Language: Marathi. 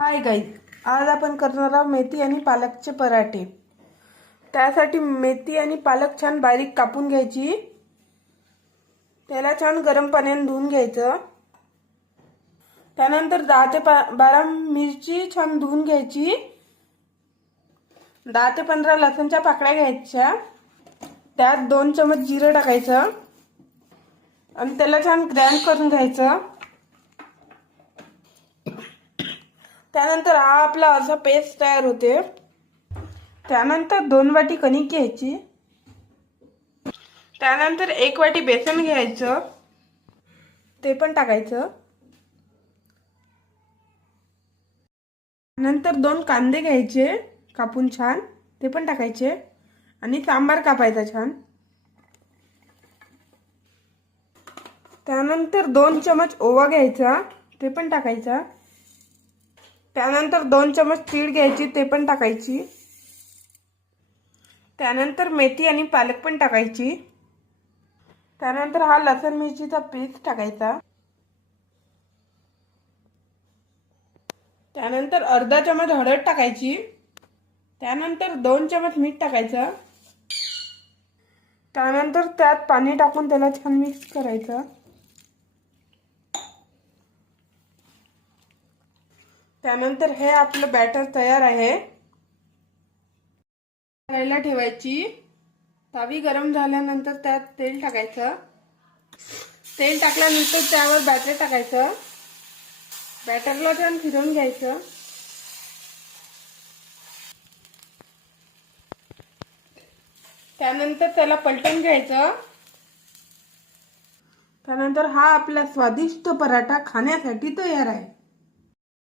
हाय गाईज, आज आपण करणार आहोत मेथी आणि पालकचे पराठे। त्यासाठी मेथी आणि पालक छान बारीक कापून घ्यायची। त्याला छान गरम पाण्याने धुवून घ्यायचं। त्यानंतर 10 ते 12 मिरची छान धुवून घ्यायची। 10 ते 15 लसूणच्या पाकळ्या घ्यायच्या। त्यात 2 चमच जिरे टाकायचं आणि त्याला छान ग्राइंड करून घ्यायचं। त्यानंतर हा आपला असा पेस्ट तयार होते। त्यानंतर 2 वाटी कणिक घ्यायची। त्यानंतर 1 वाटी बेसन घ्यायचं, ते पण टाकायचं। नंतर 2 कांदे घ्यायचे कापून छान, ते पण टाकायचे आणि सांबार कापायचा छान। त्यानंतर 2 चमच ओवा घ्यायचा, ते पण टाकायचा। त्यानंतर 2 चमच तीळ घ्यायची, ते पण टाकायची। त्यानंतर मेथी आणि पालक पण टाकायची। त्यानंतर हा लसूण मिरचीचा पेस्ट टाकायचा। त्यानंतर अर्धा चमच हळद टाकायची। त्यानंतर 2 चमच मीठ टाकायचं। त्यानंतर त्यात पाणी टाकून त्याला छान मिक्स करायचं। त्यानंतर हे आपलं बॅटर तयार आहे। करायला ठेवायची। तवी गरम झाल्यानंतर त्यात तेल टाकायचं। तेल टाकल्यानंतर त्यावर बॅटर टाकायचं। बॅटरला छान फिरवून घ्यायचं। त्यानंतर त्याला पलटून घ्यायचं। त्यानंतर हा आपला स्वादिष्ट पराठा खाण्यासाठी तयार आहे।